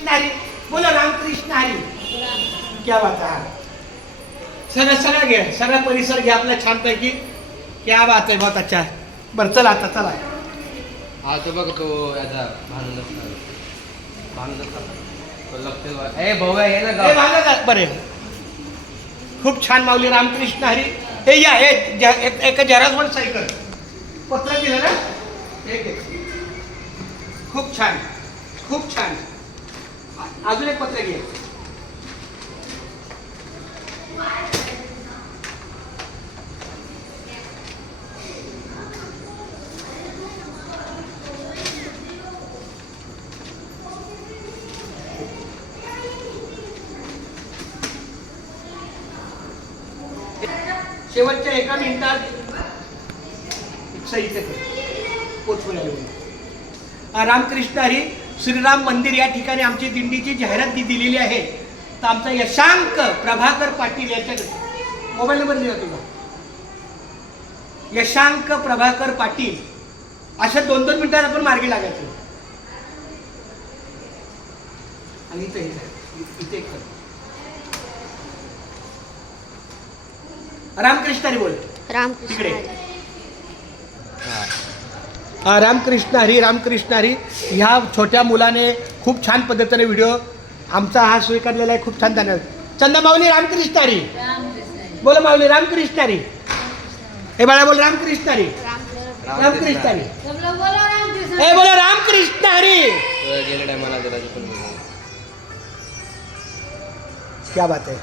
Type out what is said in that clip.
रामकृष्ण हरी, बोलो रामकृष्ण हरी. क्या बात आहे. सगळं घे, सगळा परिसर घ्या आपला छानपैकी. क्या बात आहे, बहुत अच्छा. बरं चला आता चला. हा तो बघ तो याचा भांडत बरे. खूप छान माऊली रामकृष्ण हरी. हे या एक जरासवड सायकल पत्र दिलं ना. एक खूप छान, खूप छान. अजून एक पत्र घे. शेवटच्या 1 मिनिटात सहीचे पोचवल्या. रामकृष्ण हरी. श्रीराम मंदिर या ठिकाणी आमची दिंडीची जाहिरात दिलेली आहे. तर आमचा यशांक प्रभाकर पाटील याच्याकडे मोबाईल नंबर दिला तुला. यशांक प्रभाकर पाटील. अशा 2-2 मिनिटात आपण मार्गी लागायचं. आणि इथे रामकृष्ण हरी बोल. तिकडे रामकृष्ण हरी, रामकृष्ण हरी. ह्या छोट्या मुलाने खूप छान पद्धतीने व्हिडिओ आमचा हा स्वीकारलेला आहे. खूप छान. धन्यवाद. चंदा माऊली रामकृष्ण हरी. बोला माऊली रामकृष्ण हरी. हे बाळा बोल रामकृष्ण हरी. रामकृष्ण हरी. हे बोला रामकृष्ण हरी. गेल्या टायमाला क्या बात आहे.